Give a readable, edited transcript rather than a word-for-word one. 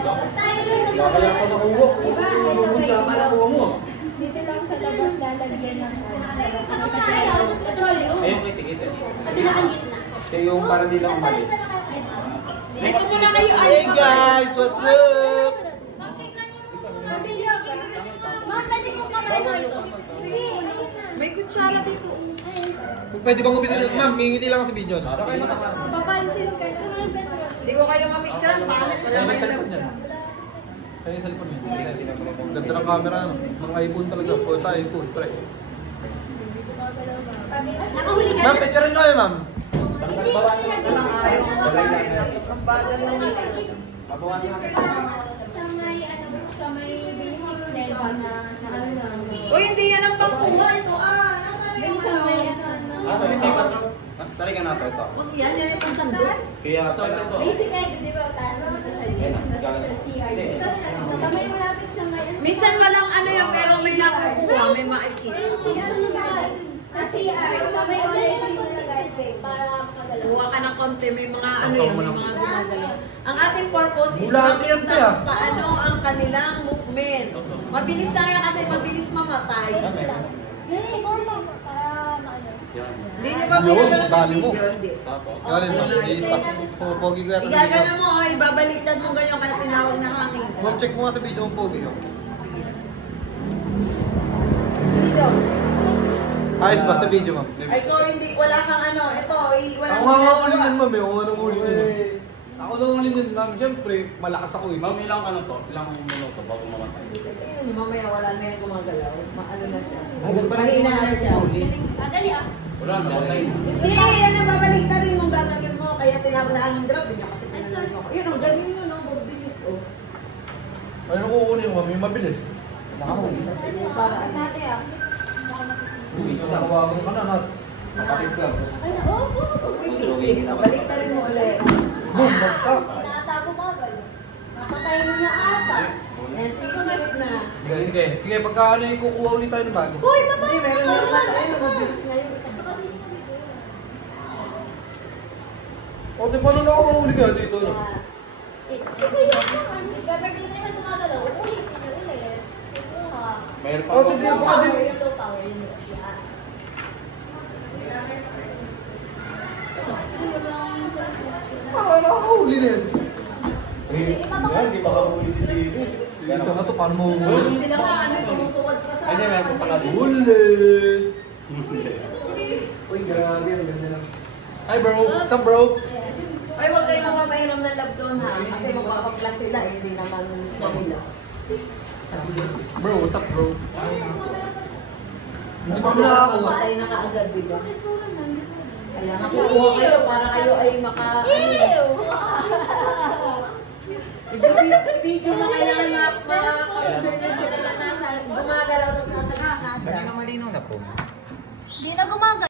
Kaya pa nakuha. Nakuha mo. Dito lang sa labas lalagyan ng petrolyo. Ayun, kitikita. At pinakagitna. Kaya yung para di lang umalis. Ito muna kayo. Hey guys, what's up? Pamilya ba? Ma'am, pwede ko kamay ko ito. Hindi, ayun na. May kutsara dito. Pwede bang umiti lang? Ma'am, ngingiti lang ako sa video. Papansin ka na. Hindi ko kayo mapicture. Pangit. Wala Ay, may kayo cellphone yan. Ay, yung cellphone yan. Ganda ng camera, ano? Mga iPhone talaga. O sa iPhone, pre. Nakahuli ka Ma'am, na. picture nyo kayo, ma'am. Tanggal bawasan lang. Ang bagal na nila. Babawasan natin. Sa may, sa may basic level na ano lang. Uy, hindi yan ang pangkuha. Ito nasaan Yung yung sa may Hindi ba ito? Tari ka na ito. Huwag yan yung pansando. Kaya ito. basic level, di ba? Taas dito sa CR. Sa may malapit sa may Minsan walang ano yung pero may nakukuha, may makikita. Sa CR, sa may malapit para makagalaw. Kuha ka ng konti, may mga ano yan, may mga gumagalaw. Ang ating purpose is Bulati yan, makita tiya. paano ang kanilang movement. Mabilis lang yan kasi mabilis mamatay. Hindi nyo ba Yun, pinagano ng dali mo. video? Hindi. Galing ba? Hindi pa. Pogi ko yata sa video. Igagana mo, ibabaliktad mo ganyan kaya tinawag na hangin. Ma'am, check mo nga sa video ang pogi ko. Dito. Ayos ba sa video, ma'am? Ay ko, hindi, wala kang ano, ito, wala Ako nga huli yan, ma'am. Ako nga nang huli yan. Ako nang huli yan lang. Siyempre, malakas ako eh. Ma'am, ilang ano to? Ilang minuto bago mamatay? Ayun, mamaya wala na yung gumagalaw. Maano na siya. Ay, ganun pala Mahina na siya. Dali ah. Wala, namatay. Hindi, yan ang babaliktarin mong gagawin mo. Kaya tinawag na ang drop, hindi kasi tinanong ako. Yun, ang galing yun, ang bilis, oh. Ano kukunin mo, ma'am? Yung mabilis. Para ano. Dati ah. Uy, Nakawagan ka na, Nat. kapatid ka. Ay, wait. Baliktarin mo ulit. Boom, bagtak. Tinatago mo agad. Napatay mo na ata. And sisit na. Sige, sige. Sige, pagka ano yung kukuha ulit tayo ng bago. Uy, patay! Meron naman. Ayun, mabilis na yung isang O, di paano nakakahuli ka dito, no? Kasi yung ano, kapag hindi naman gumagalaw, ulitin nyo ulit. Kukuha. Meron pa Oh, ako. hindi Low pa power, din. yung low power, yun yun. Yan. Nakakahuli na yan. Hindi makahuli si Diego. Isa na to, paano mahuhuli? Sila nga, ano, tumutuwad pa sa... Ay, hindi, meron pa pala din. Huli! Uy, grabe, ang ganda lang. Hi bro, what's up bro? Ay, huwag kayong mapahiram ng love doon ha. Kasi magpapaklas sila, hindi naman kanila. Bro, what's up bro? Hindi pa kami nakakakuha. Patay na kaagad, di ba? Kaya nakukuha kayo para kayo ay maka... I-video mo kailangan maka-capture nyo sila na nasa gumagalaw tapos nasa gitna siya. Hindi na malinaw na po. Hindi na gumagalaw.